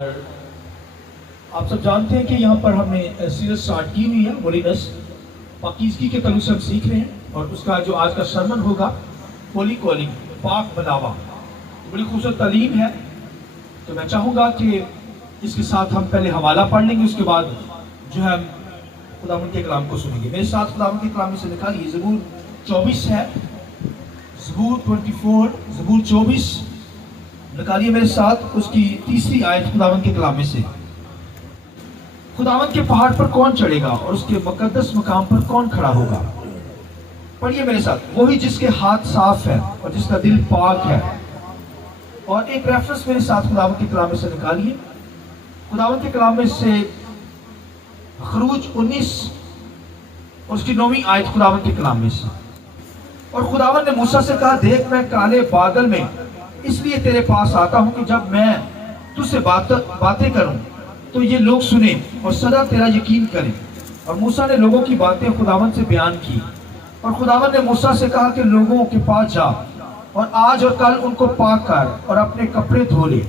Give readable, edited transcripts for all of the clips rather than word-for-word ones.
आप सब जानते हैं कि यहाँ पर हमने सीरीज स्टार्ट की हुई है होलीनेस पाकीज़गी के तल्लुक़ से हम सीख रहे हैं, और उसका जो आज का सरमन होगा होली कॉलिंग, पाक बनावा, तो बड़ी खूबसूरत तालीम है। तो मैं चाहूँगा कि इसके साथ हम पहले हवाला पढ़ लेंगे, उसके बाद जो है हम खुदावंद के कलाम को सुनेंगे। मेरे साथ खुदावंद के कलाम में से निकालिए ज़बूर 24 है, ज़बूर 24, ज़बूर 24 निकालिए मेरे साथ, उसकी तीसरी आयत खुदावंद के कलाम में से। खुदावंद के पहाड़ पर कौन चढ़ेगा और उसके मुकद्दस मकाम पर कौन खड़ा होगा? पढ़िए मेरे साथ। वही जिसके हाथ साफ है और जिसका दिल पाक है। और एक रेफरेंस मेरे साथ खुदावंद के कलाम में से निकालिए, खुदावंद के कलाम में से खरूज 19 और उसकी 9वीं आयत खुदावंद के कलाम में से। और खुदावंद ने मूसा से कहा, देख मैं काले बादल में इसलिए तेरे पास आता हूं कि जब मैं तुझसे बातें करूं तो ये लोग सुने और सदा तेरा यकीन करें। और मूसा ने लोगों की बातें खुदावंद से बयान की। और खुदावंद ने मूसा से कहा कि लोगों के पास जा और आज और कल उनको पाक कर और अपने कपड़े धो ले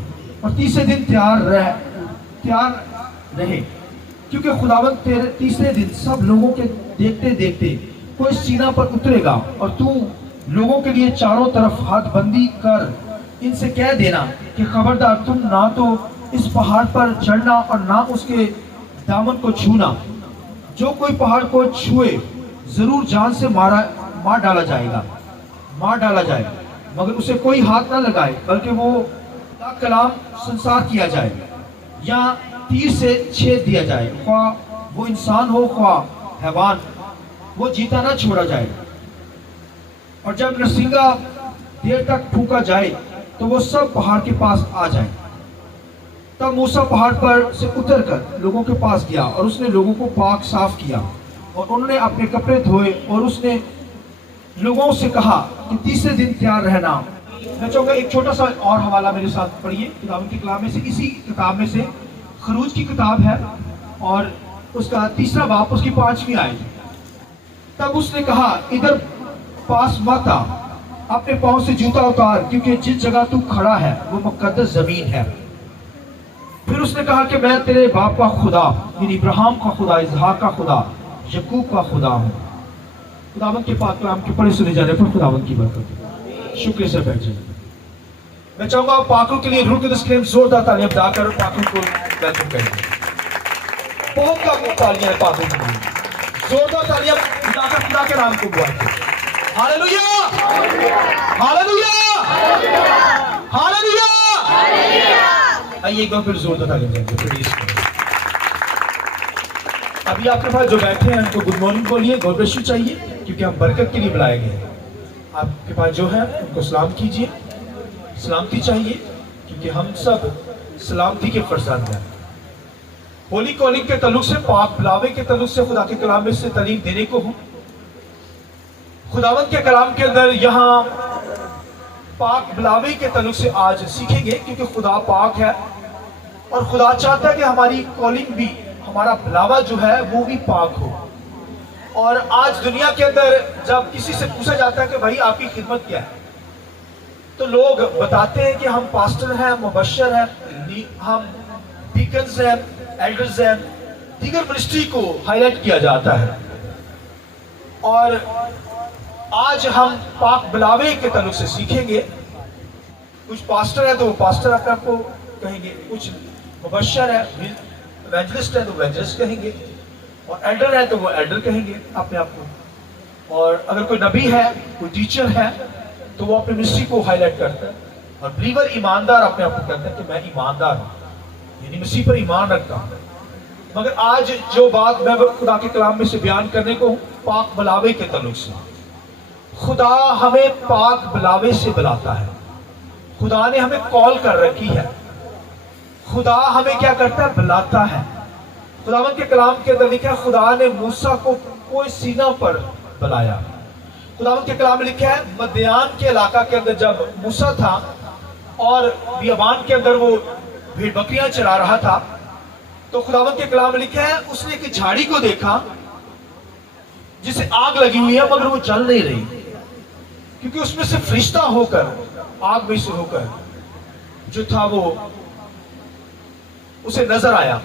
और तीसरे दिन तैयार रहे, क्योंकि खुदावंद तेरे तीसरे दिन सब लोगों के देखते देखते कोई सीना पर उतरेगा। और तू लोगों के लिए चारों तरफ हाथ बंदी कर इनसे कह देना कि खबरदार तुम ना तो इस पहाड़ पर चढ़ना और ना उसके दामन को छूना। जो कोई पहाड़ को छुए जरूर जान से मार डाला जाएगा, मगर उसे कोई हाथ ना लगाए, बल्कि वो कलाम संसार किया जाए या तीर से छेद दिया जाए, ख्वाह वो इंसान हो ख्वाह हैवान, वो जीता ना छोड़ा जाए। और जब नरसिंगा देर तक फूका जाए तो वो सब पहाड़ के पास आ जाए। तब मूसा पहाड़ पर से उतरकर लोगों के पास गया और उसने लोगों को पाक साफ किया और उन्होंने अपने कपड़े धोए। और उसने लोगों से कहा कि तीसरे दिन तैयार रहना। मैं चाहूँगा एक छोटा सा और हवाला मेरे साथ पढ़िए खुदावंद के कलाम में से, इसी किताब में से खरूज की किताब है और उसका तीसरा बाब, उसकी 5वीं आयत। तब उसने कहा, इधर पास मत आ, अपने पांव से जूता उतार, क्योंकि जिस जगह तू खड़ा है वो मुकद्दस जमीन है। फिर उसने कहा कि मैं तेरे बाप का खुदा यानी इब्राहिम का खुदा, इसहाक का खुदा, यकूब का खुदा हूँ। खुदावंद के पाक कलाम के पढ़े सुने जाने पर खुदावंद की बरकत। शुक्र से बैठ जाए। मैं चाहूंगा आप पाकों के लिए रूह के तस्लीम जोरदार तालियां बजाकर पाकों को वेलकम करेंगे। बहुत कम तालियां पाकों के लिए, जोरदार तालियां बजाकर खुदा के नाम को बुलाएं। Hallelujah, hallelujah, hallelujah. आइए एक बार फिर जोरदार तालियां बजाएंगे। अभी आपके पास जो बैठे हैं उनको गुड मॉर्निंग बोलिए, गॉड ब्लेस यू चाहिए, क्योंकि हम बरकत के लिए बुलाए गए। आपके पास जो है उनको सलाम कीजिए, सलामती चाहिए, क्योंकि हम सब सलामती के फरजंद हैं। होली कॉलिंग के तल्लुक से, पाक बुलावे के तल्लुक से खुदा के कलाम में से तालीम देने को हूँ। खुदावंद के कलाम के अंदर यहाँ पाक बुलावे के तल्लुक से आज सीखेंगे, क्योंकि खुदा पाक है और खुदा चाहता है कि हमारी कॉलिंग भी, हमारा बुलावा जो है वो भी पाक हो। और आज दुनिया के अंदर जब किसी से पूछा जाता है कि भाई आपकी खिदमत क्या है, तो लोग बताते हैं कि हम पास्टर हैं, मुबश्शिर हैं, हम डीकन्स हैं, एल्डर्स हैं, दीगर मिनिस्ट्री को हाईलाइट किया जाता है। और आज हम पाक बुलावे के तल्लुक से सीखेंगे। कुछ पास्टर है तो वो पास्टर अपने आप को कहेंगे, कुछ मुबश्शिर है, इवेंजलिस्ट है तो इवेंजलिस्ट कहेंगे, और एल्डर है तो वो एल्डर कहेंगे अपने आप को। और अगर कोई नबी है, कोई टीचर है, तो वो अपने मिनिस्ट्री को हाईलाइट करता है। और बिलीवर ईमानदार अपने आप को कहता है कि मैं ईमानदार हूँ, यानी मसीह पर ईमान रखता हूँ। मगर आज जो बात मैं खुदा के कलाम में से बयान करने को हूँ, पाक बुलावे के तल्लुक से। खुदा हमें पाक बुलावे से बुलाता है। खुदा ने हमें कॉल कर रखी है। खुदा हमें क्या करता है? बुलाता है। खुदावंद के कलाम के अंदर लिखा है, खुदा ने मूसा को कोई सीना पर बुलाया। खुदावंद के कलाम में लिखा है, मदियान के इलाका के अंदर जब मूसा था और बियाबान के अंदर वो भेड़ बकरियां चरा रहा था, तो खुदावंद के कलाम में लिखा है, उसने एक झाड़ी को देखा जिसे आग लगी हुई है मगर वो जल नहीं रही, क्योंकि उसमें से फरिश्ता होकर, आग में से होकर जो था वो उसे नजर आया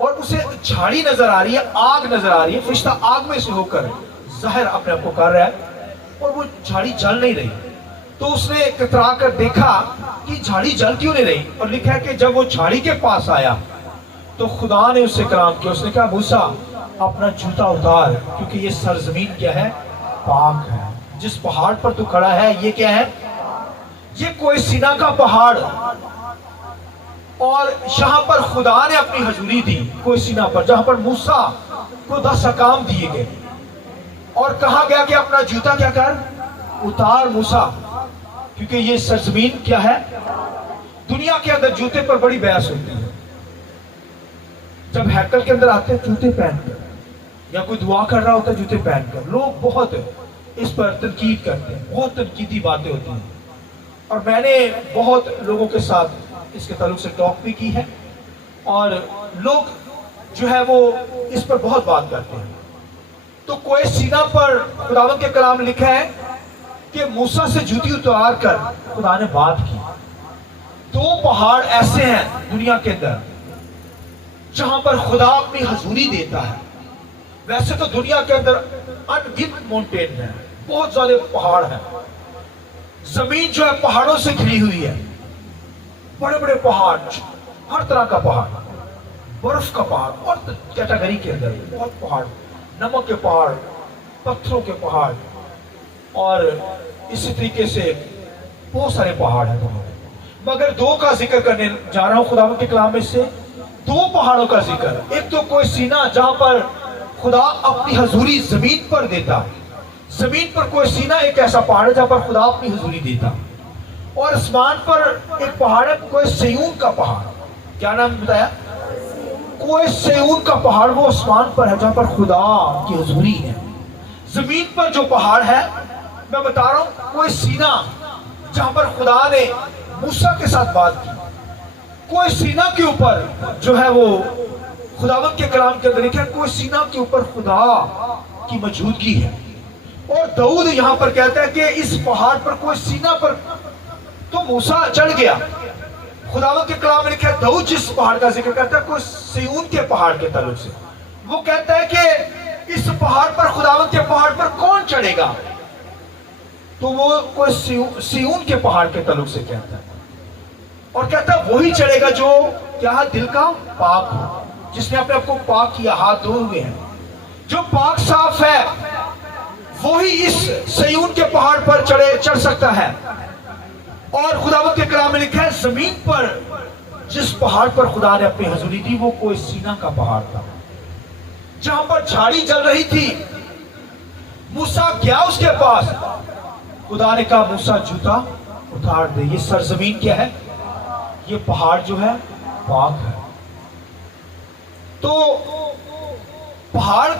और उसे झाड़ी नजर आ रही है, आग नजर आ रही है, फरिश्ता आग में से होकर ज़ाहिर अपने आप को कर रहा है और वो झाड़ी जल नहीं रही। तो उसने कतरा कर देखा कि झाड़ी जल क्यों नहीं रही, और लिखा है कि जब वो झाड़ी के पास आया तो खुदा ने उससे कलाम किया। उसने कहा मूसा अपना जूता उतार, क्योंकि ये सरजमीन क्या है, पाक है। जिस पहाड़ पर तू खड़ा है ये क्या है, ये कोई सीना का पहाड़, और यहाँ पर खुदा ने अपनी हजूरी दी कोई सीना पर, जहां पर मूसा को 10 अहकाम दिए गए और कहा गया कि अपना जूता क्या कर, उतार मूसा, क्योंकि ये सरजमीन क्या है। दुनिया के अंदर जूते पर बड़ी बहस होती है। जब हैकल के अंदर आते हैं जूते पहनकर, या कोई दुआ कर रहा होता है जूते पहनकर, लोग बहुत इस पर तनकीद करते हैं, बहुत तनकीदी बातें होती हैं। और मैंने बहुत लोगों के साथ इसके ताल्लुक से टॉक भी की है, और लोग जो है वो इस पर बहुत बात करते हैं। तो कोई सीना पर खुदावंद के कलाम लिखा है कि मूसा से जूती उतार कर खुदा ने बात की। 2 पहाड़ ऐसे हैं दुनिया के अंदर जहां पर खुदा अपनी हजूरी देता है। वैसे तो दुनिया के अंदर अनगिनत माउंटेन है, बहुत ज्यादा पहाड़ है, जमीन जो है पहाड़ों से घिरी हुई है, बड़े बड़े पहाड़, हर तरह का पहाड़, बर्फ का पहाड़, और कैटेगरी के अंदर बहुत पहाड़, नमक के पहाड़, पत्थरों के पहाड़, और इसी तरीके से बहुत सारे पहाड़ हैं। मगर 2 का जिक्र करने जा रहा हूं खुदावंद के कलाम में से, 2 पहाड़ों का जिक्र। एक तो कोई सीना जहां पर खुदा अपनी हजूरी जमीन पर देता, जमीन पर कोई सीना एक ऐसा पहाड़ है जहां पर खुदा अपनी हजूरी देता, और आसमान पर एक पहाड़ है कोई सिय्योन का पहाड़। क्या नाम बताया, कोई सिय्योन का पहाड़, वो आसमान पर है जहां पर खुदा की हजूरी है। जमीन पर जो पहाड़ है मैं बता रहा हूं, कोई सीना जहां पर खुदा ने मूसा के साथ बात की, कोई सीना के ऊपर जो है वो खुदावंद के कलाम के अंदर लिखा है कोई सीना के ऊपर खुदा की मौजूदगी है। और दाऊद यहां पर कहता है कि इस पहाड़ पर कोई सीना पर तो मूसा चढ़ गया। खुदावंद के कलाम में लिखा है दाऊद जिस पहाड़ का जिक्र करता है कोई सिय्योन के पहाड़ के ताल्लुक से, वो कहता है कि इस पहाड़ पर, खुदावंद के पहाड़ पर कौन चढ़ेगा, तो वो कोई सिय्योन के पहाड़ के ताल्लुक से कहता है, और कहता है वही चढ़ेगा जो क्या दिल का पाक हो, जिसने अपने आप को पाक किया, हाथ धोए हुए हैं, जो पाक साफ है, वही इस सिय्योन के पहाड़ पर चढ़ सकता है। और खुदावंद के कलाम में लिखा है जमीन पर जिस पहाड़ पर खुदा ने अपनी हजूरी दी वो कोई सीना का पहाड़ था, जहां पर झाड़ी जल रही थी। मूसा गया उसके पास, खुदा ने कहा मूसा जूता उतार दे, ये सरजमीन क्या है, ये पहाड़ जो है पाक है। तो पहाड़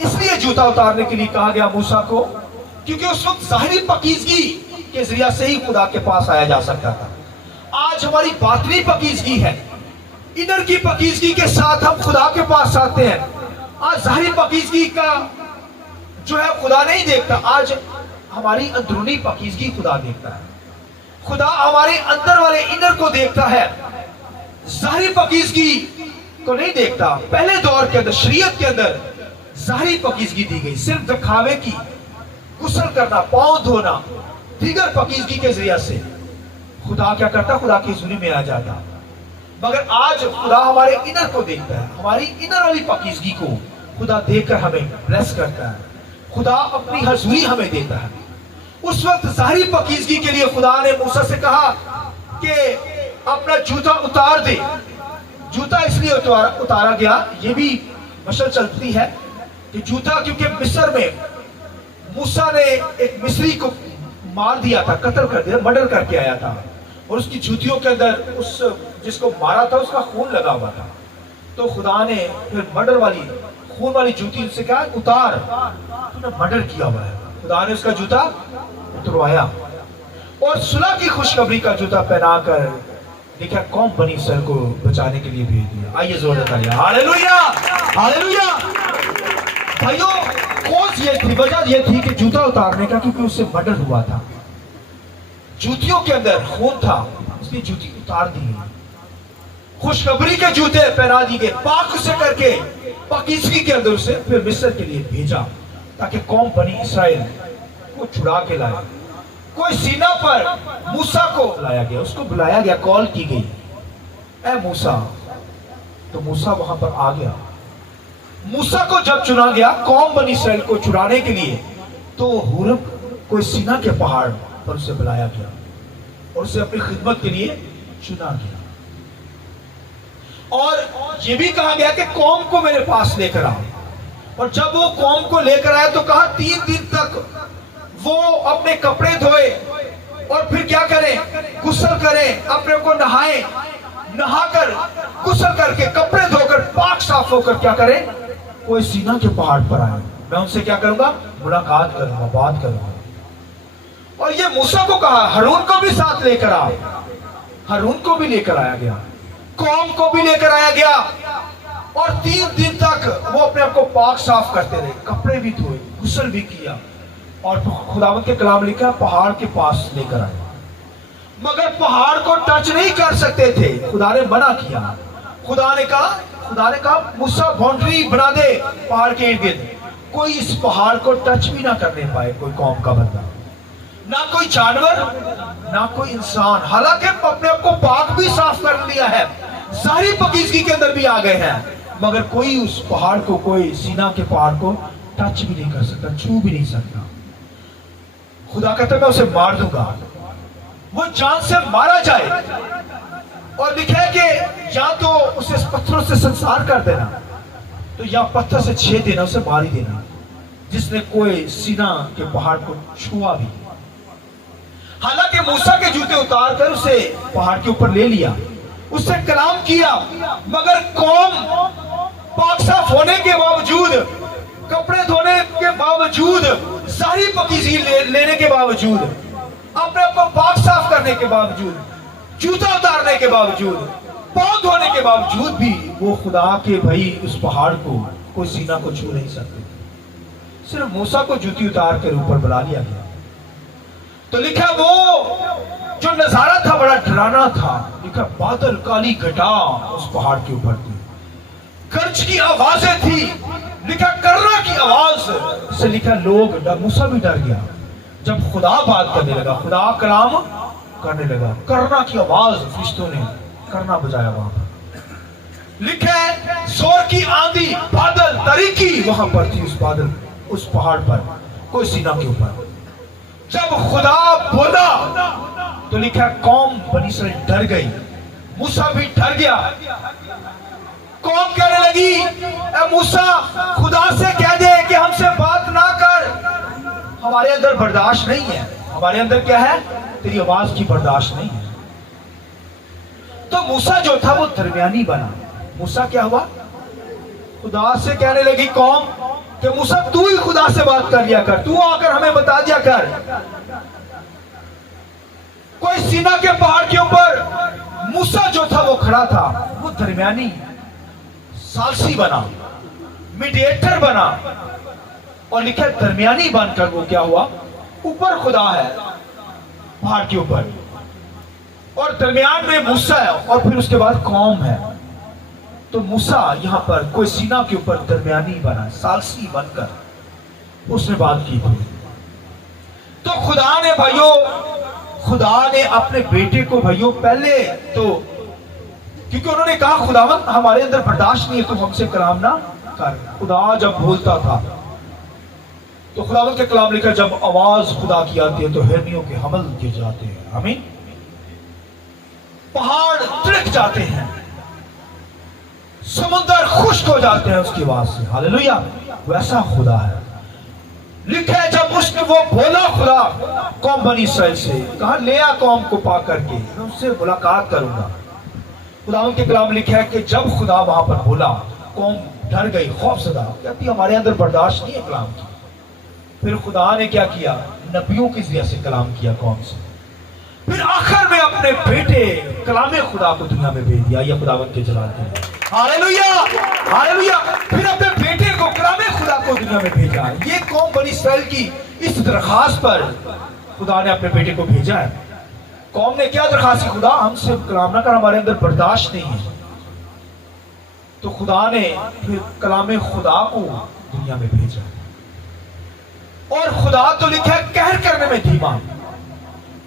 इसलिए जूता उतारने के लिए कहा गया मूसा को, क्योंकि उस वक्त ज़ाहिरी पकीजगी के जरिया से ही खुदा के पास आया जा सकता था। आज हमारी बातनी पकीजगी है, इधर की पकीजगी के साथ हम खुदा के पास आते हैं। आज ज़ाहिरी पकीजगी का जो है खुदा नहीं देखता, आज हमारी अंदरूनी पकीजगी खुदा देखता है। खुदा हमारे अंदर वाले इनर को देखता है, ज़ाहिरी पकीजगी को नहीं देखता। पहले दौर के अंदर शरीयत के अंदर ज़ाहिरी पकीजगी दी गई, सिर्फ दिखावे की, गुस्ल करना, पांव धोना, दीगर पकीजगी के जरिया से खुदा क्या करता, खुदा की हुजूरी में आ जाता। मगर आज खुदा हमारे इनर को देखता है, हमारी इनर वाली पकीजगी को खुदा देखकर हमें ब्लेस करता है, खुदा अपनी हजूरी हमें देता है। उस वक्त ज़ाहिरी पकीजगी के लिए खुदा ने मूसा से कहा कि अपना जूता उतार दे। जूता इसलिए उतारा गया, ये भी मशल चलती है कि जूता, क्योंकि मिस्र में मूसा ने एक मिस्री को मार दिया था, कत्ल कर दिया, मर्डर करके आया था, और उसकी जूतियों के अंदर उस जिसको मारा था उसका खून लगा हुआ था। तो खुदा ने फिर मर्डर वाली, खून वाली जूती उससे कहा उतार, तूने मर्डर किया हुआ है। खुदा ने उसका जूता उतरवाया और सुलह की खुशखबरी का जूता पहनाकर देखा कौम बनी इसराइल को बचाने के लिए भेज दिया। आइए जोर तालियां, हालेलुया हालेलुया। भाइयों, कौन ये थी, वजह ये थी कि जूता उतारने का, क्योंकि उससे मर्डर हुआ था, जूतियों के अंदर खून था, इसलिए जूती उतार दी। खुशखबरी के जूते पहना दी गए, पाक उसे करके पाकीज़गी के अंदर उसे फिर मिस्र के लिए भेजा ताकि कौम बनी इसराइल को छुड़ा के लाए। कोई सीना पर मूसा को लाया गया, उसको बुलाया गया, कॉल की गई, ए मूसा। तो मूसा वहां पर आ गया। मूसा को जब चुना गया कौम बनी इसराइल को छुड़ाने के लिए, तो हुरब कोई सीना के पहाड़ पर उसे बुलाया गया और उसे अपनी खिदमत के लिए चुना गया। और यह भी कहा गया कि कौम को मेरे पास लेकर आओ। और जब वो कौम को लेकर आए तो कहा 3 दिन तक वो अपने कपड़े धोए और फिर क्या करें, गुस्ल करें, अपने को नहाएं, नहाकर गुस्ल करके कपड़े धोकर पाक साफ होकर क्या करें, कोई सीना के पहाड़ पर आए। मैं उनसे क्या करूंगा, मुलाकात करूंगा, बात करूंगा। और ये मूसा को कहा हारून को भी साथ लेकर आओ। हारून को भी लेकर आया गया, कौम को भी लेकर आया गया। और 3 दिन तक वो अपने आप को पाक साफ करते रहे, कपड़े भी धोए, गुस्ल भी किया। और खुदावंद के कलाम लिखा पहाड़ के पास लेकर आए, मगर पहाड़ को टच नहीं कर सकते थे। खुदा ने मना किया। खुदा ने कहा मूसा बाउंड्री बना दे पहाड़ के इर्द गिर्द, कोई इस पहाड़ को टच भी ना करने पाए, कोई कौम का बंदा, ना कोई जानवर, ना कोई इंसान। हालांकि अपने आप को पाक भी साफ कर लिया है, सारी पाकीज़गी के अंदर भी आ गए हैं, मगर कोई उस पहाड़ को, कोई सीना के पहाड़ को टच भी नहीं कर सकता, छू भी नहीं सकता। खुदा कहता मैं उसे मार दूंगा, वो जान से मारा जाए। और लिखा है कि या तो उसे पत्थरों से संसार कर देना, तो या पत्थर से छेद देना, उसे मार ही देना, जिसने कोई सीना के पहाड़ को छुआ भी। हालांकि मूसा के जूते उतार कर उसे पहाड़ के ऊपर ले लिया, उससे कलाम किया, मगर कौम पाक साफ होने के बावजूद, कपड़े धोने के बावजूद, सारी पाकीज़गी लेने के बावजूद, अपने आप को पाक साफ करने के बावजूद, जूता उतारने के बावजूद, पाँव धोने के बावजूद भी वो खुदा के भाई उस पहाड़ को, कोई सीना को छू नहीं सकते। सिर्फ मूसा को जूती उतार कर ऊपर बुला लिया गया। तो लिखा वो जो नजारा था बड़ा डरावना था। लिखा बादल काली घटा उस पहाड़ के ऊपर थी, गरज की आवाजें थी, लिखा करना की आवाज से। लिखा लोग, मूसा भी डर गया जब खुदा बात करने लगा, खुदा कलाम करने लगा, करना की आवाज फरिश्तों ने करना बजाया वहां पर। लिखा जोर की आंधी, बादल, तरीकी वहां पर थी, उस बादल, उस पहाड़ पर, कोई सीना के ऊपर। जब खुदा बोला तो लिखा कौम बनी इसराइल डर गई, मूसा भी डर गया। कौम कहने लगी ए मूसा खुदा से कह दे कि हमसे बात ना कर, हमारे अंदर बर्दाश्त नहीं है, हमारे अंदर क्या है, तेरी आवाज की बर्दाश्त नहीं है। तो मूसा जो था वो दरमियानी बना। मूसा क्या हुआ, खुदा से कहने लगी कौम कि मूसा तू ही खुदा से बात कर लिया कर, तू आकर हमें बता दिया कर। कोई सीना के पहाड़ के ऊपर मूसा जो था वो खड़ा था, वो दरमियानी सालसी बना, मीडिएटर बना। और लिखा दरमियानी बनकर वो क्या हुआ, ऊपर खुदा है पहाड़ के ऊपर, और दरमियान में मूसा है, और फिर उसके बाद कौम है। तो मूसा यहां पर कोई सीना के ऊपर दरमियानी बना, सालसी बनकर उसने बात की थी। तो खुदा ने भाइयों, खुदा ने अपने बेटे को भाइयों पहले तो, क्योंकि उन्होंने कहा खुदावंद हमारे अंदर बर्दाश्त नहीं है, तुम हमसे कलाम ना कर। खुदा जब बोलता था तो खुदावंद के कलाम लिखा, जब आवाज खुदा की आती है तो हिरनियों के हमल गिर जाते हैं, आमीन, पहाड़ तिड़क जाते हैं, समुद्र खुश्क हो जाते हैं उसकी आवाज से, हालेलुया। वैसा खुदा है। लिखा है जब उसने वो बोला खुदा कौम बनी इसराइल से, कहा ले आ कौम को पा करके मैं उससे मुलाकात करूंगा। खुदावंद के कलाम लिखा है कि जब खुदा वहां पर बोला कौम डर गई, खौफजदा, कहती हमारे अंदर बर्दाश्त नहीं है कलाम की। फिर खुदा ने क्या किया, नबियों के जरिए से कलाम किया कौम से। फिर आखिर में अपने बेटे कलाम खुदा को दुनिया में भेज दिया। या खुदावंद के जलाल के लिए हालेलुया, हालेलुया। फिर अपने बेटे को कलाम खुदा को दुनिया में भेजा। ये कौम बनी इसराइल की इस दरखास्त पर खुदा ने अपने बेटे को भेजा है। कौम ने क्या दरखास्त की, खुदा हमसे कलाम ना कर, हमारे अंदर बर्दाश्त नहीं है। تو خدا نے پھر کلام خدا کو دنیا میں بھیجا. اور خدا تو لکھا ہے قہر کرنے میں دھیما،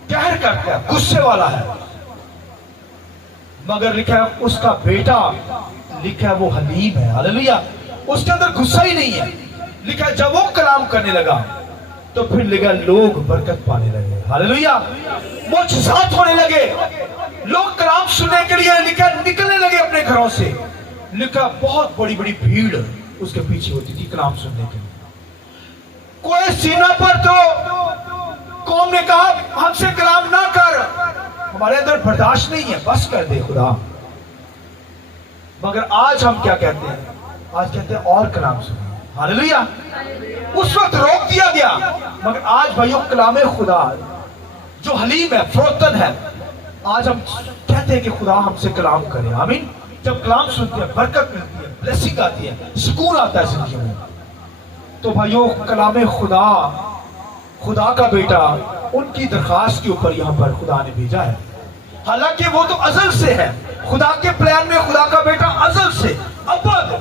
قہر کرتا ہے، غصے والا ہے، مگر لکھا ہے اس کا بیٹا لکھا ہے وہ حلیم ہے. ہاللیلویہ. اس کے اندر غصہ ہی نہیں ہے. لکھا ہے جب وہ کلام کرنے لگا تو پھر لکھا لوگ برکت پانے لگے. ہاللیلویہ. معجزات ہونے لگے، لوگ کلام سننے کے لیے لکھا نکلنے لگے اپنے گھروں سے. لکھا بہت بڑی بڑی بھیڑ اس کے پیچھے ہوتی تھی کلام سننے کے لیے. کوئی سینہ پر تو قوم نے کہا ہم سے کلام نہ کر، ہمارے اندر برداشت نہیں ہے، بس کر دے خدا. مگر آج ہم کیا کہتے ہیں؟ آج کہتے ہیں اور کلام سنیں. ہاللیلویہ. اس وقت روک دیا گیا، مگر آج بھائیوں کلام خدا جو حلیم ہے، فروتن ہے، آج ہم کہتے ہیں کہ خدا ہم سے کلام کرے. آمین. جب کلام سنتے ہیں برکت ملتی ہے، بلیسنگ آتی ہے، سکون آتا ہے زندگی میں. تو بھائیوں کلام خدا، خدا کا بیٹا ان کی درخواست کے اوپر یہاں پر خدا نے بھیجا ہے. حالانکہ وہ تو ازل سے ہے، خدا کے پلان میں خدا کا بیٹا ازل سے ابد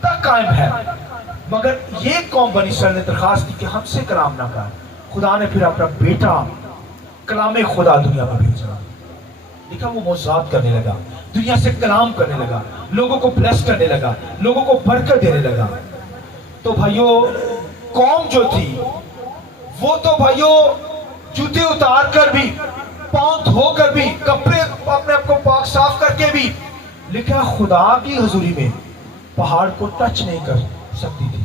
تک قائم ہے. مگر یہ قوم بنی اسرائیل نے درخواست کی کہ ہم سے کلام نہ کر. خدا نے پھر اپنا بیٹا کلام خدا دنیا میں بھیجا. دیکھا وہ معجزات کرنے لگا، دنیا سے کلام کرنے لگا، لوگوں کو بلیس کرنے لگا، لوگوں کو برکت دینے لگا. تو بھائیوں قوم جو تھی وہ تو بھائیوں جوتے اتار کر بھی، پاؤں دھو کر بھی، کپڑے اپنے آپ کو پاک صاف کر کے بھی لکھا خدا کی حضوری میں پہاڑ کو ٹچ نہیں کر سکتی تھی.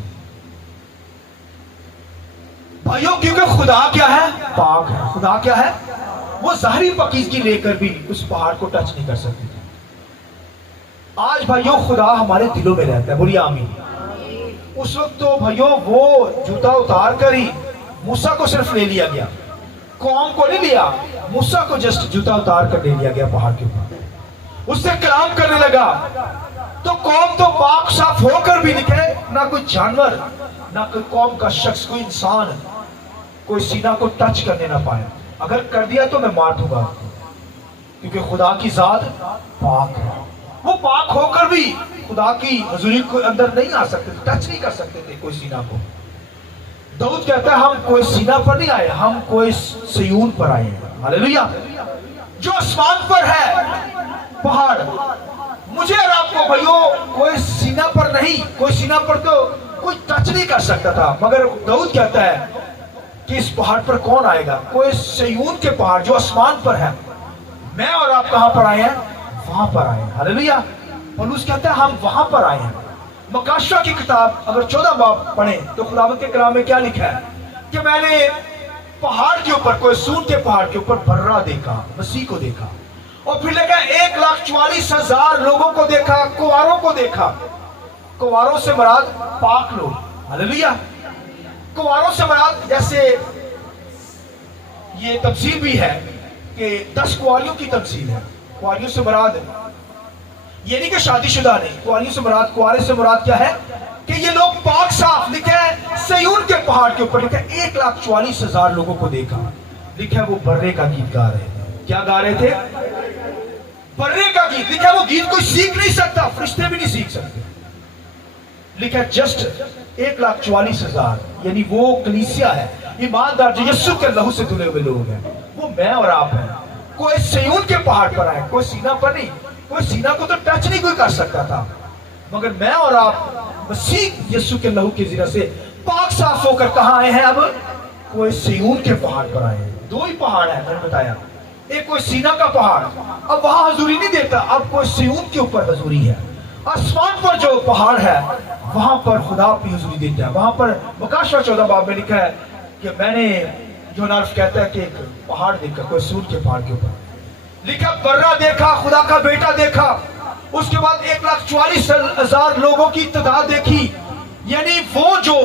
بھائیوں کیونکہ خدا کیا ہے؟ پاک ہے. خدا کیا ہے؟ وہ ظاہری پاکیزگی لے کر بھی اس پہاڑ کو ٹچ نہیں کر سکتی تھی. آج بھائیوں خدا ہمارے دلوں میں رہتا ہے. بولیے آمین. اس وقت تو بھائیوں وہ جوتا اتار کر ہی موسیٰ کو صرف لے لیا گیا، قوم کو نہیں لیا، موسیٰ کو جسٹ جوتا اتار کر لے لیا گیا پہاڑ کے اوپر. اس سے کلام کرنے لگا تو قوم تو پاک صاف ہو کر بھی نکلے، نہ کوئی جانور، نہ کوئی قوم کا شخص، کوئی انسان کوئی سینہ کو ٹچ کرنے نہ پائے. اگر کر دیا تو میں مار دوں گا، کیونکہ خدا کی ذات پاک ہے. وہ پاک ہو کر بھی خدا کی حضوری کو اندر نہیں آ سکتے، ٹچ نہیں کر سکتے تھے کوئی سینہ کو. داؤد کہتا ہے ہم کوئی سینہ پر نہیں آئے، ہم کوئی سیون پر آئے ہیں. ہاللیلویہ. جو آسمان پر ہے پہاڑ، مجھے اور آپ کو بھائیوں کوئی سینہ پر نہیں، کوئی سینہ پر تو کوئی ٹچ نہیں کر سکتا تھا. مگر داؤد کہتا ہے کہ اس پہاڑ پر کون آئے گا؟ کوئی سیون کے پہاڑ جو آسمان پر ہے. میں اور آپ کہاں پر آئے ہیں؟ وہاں پر آئے ہیں. ہاللیلویہ. پولس کہتا ہے ہم وہاں پر آئے ہیں. مکاشفہ کی کتاب اگر 14 باب پڑھیں تو خداوند کے کلام میں کیا لکھا ہے کہ میں نے پہاڑ کے اوپر، کوئی سون کے پہاڑ کے اوپر برہ دیکھا، مسیح کو دیکھا. اور پھر لکھا 1,44,000 لوگوں کو دیکھا، کواروں کو دیکھا. کواروں سے مراد پاک لوگ. ہاللیلویہ. کواروں سے مراد جیسے یہ تفسیر بھی ہے کہ 10 کواریوں کی تفسیر ہے. کواریوں سے مراد یہ نہیں کہ شادی شدہ نہیں، کواریوں سے مراد، کوارے سے مراد کیا ہے کہ یہ لوگ پاک صاف. لکھا ہے سیون کے پہاڑ کے اوپر لکھا ہے 1,44,000 لوگوں کو دیکھا. لکھا ہے وہ برے کا گیت گا رہے تھے. کیا گا رہے تھے؟ برے کا گیت. لکھا ہے وہ گیت کوئی سیکھ نہیں سکتا، فرشتے بھی نہیں سیکھ سکتے. لکھا ہے جسٹ 1,44,000 یعنی وہ کلیسیا ہے، ایماندار جو یسوع کے لہو سے دھلے ہوئے لوگ ہیں. وہ میں اور آپ ہیں. کوئی سیون کے پہاڑ پر آئے، کوئی سینہ پر نہیں. کوئی سینہ کو تو ٹچ نہیں کوئی کر سکتا تھا. مگر میں اور آپ مسیح یسوع کے لہو کے ذریعے سے پاک صاف ہو کر کہاں آئے ہیں؟ اب کوئی سیون کے پہاڑ پر آئے ہیں. 2 ہی پہاڑ ہیں میں نے بتایا. ایک کوئی سینہ کا پہاڑ، اب وہاں حضوری نہیں دیتا، اب کوئی سیون کے اوپر حضوری ہے. آسمان پر جو پہاڑ ہے وہاں پر خدا اپنی حضوری دیتا ہے. وہاں پر مکاشفہ 14 باب میں لکھا ہے کہ میں نے جو نرف کہتا ہے کہ ایک پہاڑ دیکھا، کوئی سون کے پہاڑ کے اوپر. لکھا برہ دیکھا، خدا کا بیٹا دیکھا. اس کے بعد 1,44,000 لوگوں کی تعداد دیکھی. یعنی وہ جو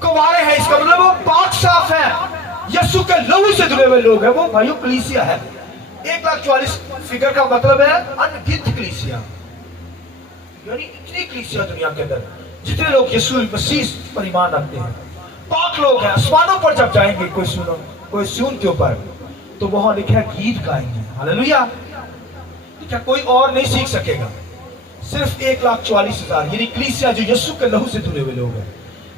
کوارے ہیں، اس کا مطلب وہ پاک صاف ہیں، یسوع کے لہو سے دھلے ہوئے لوگ ہیں. وہ بھائیو کلیسیا ہے. 1,44,000 فگر کا مطلب ہے انگنت کلیسیا. یعنی اتنی کلیسیا دنیا کے اندر جتنے لوگ یسوع مسیح پر ایمان رکھتے ہیں، پاک لوگ ہیں. آسمانوں پر جب جائیں گے کوئی سیون کے اوپر تو وہاں لکھا ہے گیت گائیں گے. ہاللیلویہ. کیا کوئی اور نہیں سیکھ سکے گا؟ सिर्फ 1,44,000 यानी कलीसिया जो यीशु के लहू से धुले हुए लोग हैं,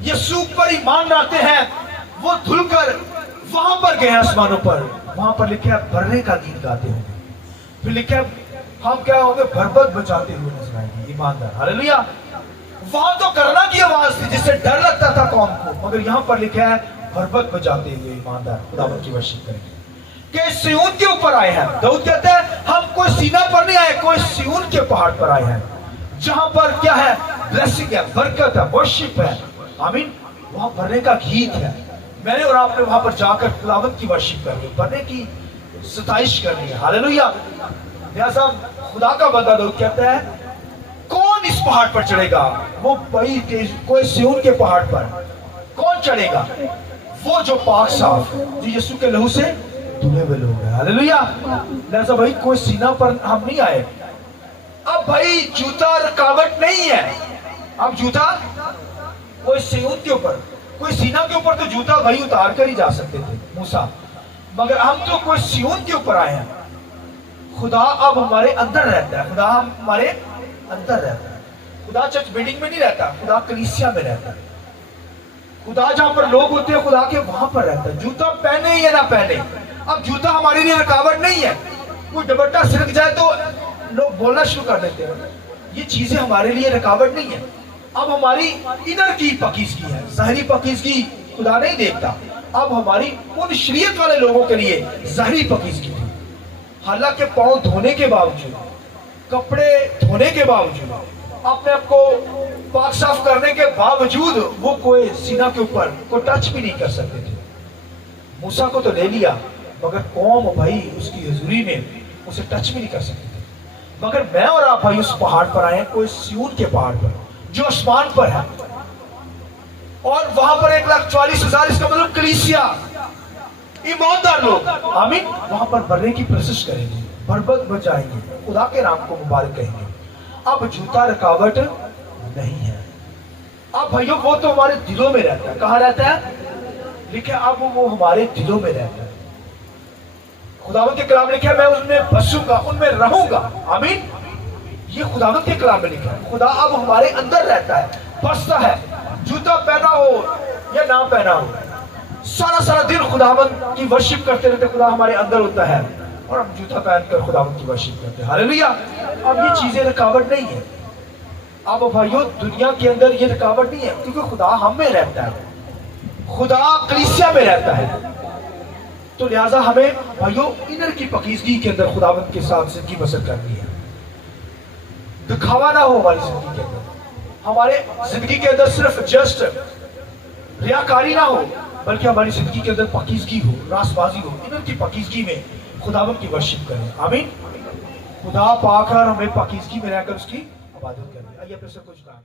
यीशु पर ईमान रखते हैं, वो धुलकर वहां पर गए आसमानों पर। वहां पर लिखे भरने का गीत गाते होंगे, फिर लिखे हम क्या होंगे, भरबत बचाते हुए नजर आएंगे ईमानदार। हालेलुया। वहां तो करना की आवाज थी जिससे डर लगता था कौम को, मगर यहां पर लिखा है भरबत बजाते हुए ईमानदार खुदावंद की वर्शिप करेंगे। कि सिय्योन के ऊपर आए हैं। दाऊद कहते हैं हम कोई सीना पर नहीं आए, कोई सिय्योन के पहाड़ पर आए हैं, जहां पर क्या है, ब्लेसिंग है, बरकत है, वर्शिप है। आमीन। वहां भरने का गीत है। मैंने और आपने वहां पर जाकर खुदावंद की वर्शिप करनी है, भरने की सताइश करनी है। हालेलुया। लिहाजा खुदा का बंदा दाऊद कहता है कौन इस पहाड़ पर चढ़ेगा, वो भाई कोई सिय्योन के पहाड़ पर कौन चढ़ेगा, वो जो पाक साफ, जो यीशु के लहू से धुले हुए लोग हैं। हालेलुया। लिहाजा भाई कोई सीना पर हम नहीं आए। अब भाई जूता रुकावट नहीं है। अब जूता कोई सिय्योन के ऊपर, कोई सीना के ऊपर तो जूता भाई उतार कर ही जा सकते थे मूसा, मगर हम तो कोई सिय्योन के ऊपर आए हैं। खुदा अब हमारे अंदर रहता है। खुदा हमारे अंदर रहता है। खुदा चर्च बिल्डिंग में नहीं रहता, खुदा कलीसिया में रहता है। खुदा जहां पर लोग होते हैं खुदा के वहां पर रहता है। जूता पहने या ना पहने, अब जूता हमारे लिए रुकावट नहीं है। कोई दुपट्टा सिरक जाए तो लोग बोलना शुरू कर देते हैं, ये चीजें हमारे लिए रुकावट नहीं है। अब हमारी इनर की पकीज़गी है, ज़ाहिरी पकीज़गी खुदा नहीं देखता। अब हमारी उन शरीयत वाले लोगों के लिए ज़ाहिरी पकीज़गी थी। हालांकि पाँव धोने के बावजूद, कपड़े धोने के बावजूद, अपने आप को पाक साफ करने के बावजूद वो कोई सीना के ऊपर कोई टच भी नहीं कर सकते थे। मूसा को तो ले लिया, मगर कौम भाई उसकी हुजूरी में उसे टच भी नहीं कर सकते थे। मगर मैं और आप भाई उस पहाड़ पर आए हैं, कोई सिय्योन के पहाड़ पर जो आसमान पर है, और वहां पर 1,44,000, इसका मतलब कलीसिया, ईमानदार लोग, आमीन, वहां पर भरने की कोशिश करेंगे, भरबत बजाएंगे, खुदा के नाम को मुबारक कहेंगे। अब जूता रुकावट नहीं है। अब भाइयों वो तो हमारे दिलों में रहता है। कहां रहता है? लिखे अब वो हमारे दिलों में रहता है। खुदावंद के कलाम लिखा है मैं उनमें बसूंगा, उनमें रहूंगा। आमीन। ये खुदावंद के कलाम में लिखा है। खुदा अब हमारे अंदर रहता है, बसता है। जूता पहना हो या ना पहना हो, सारा दिन खुदावंद की वर्शिप करते रहते। खुदा हमारे अंदर होता है और हम जूता पहनकर खुदावंद की वर्शिप करते हैं। हालेलुया। अब ये चीजें रुकावट नहीं है। अब भाइयों दुनिया के अंदर ये रुकावट नहीं है, क्योंकि खुदा हम में रहता है, खुदा कलीसिया में रहता है। तो लिहाजा हमें भाइयों इनर की पकीज़गी के अंदर खुदावंद के साथ जिंदगी बसर करनी है। दिखावा ना हो हमारी जिंदगी के अंदर, हमारे जिंदगी के अंदर सिर्फ जस्ट रियाकारी ना हो, बल्कि हमारी जिंदगी के अंदर पकीज़गी हो, रासबाजी हो। इनर की पकीज़गी में खुदावंद की वर्शिप करें। आमीन। खुदा पाक है और हमें पकीज़गी में रहकर उसकी इबादत करें। आइए अपने सब कुछ कहा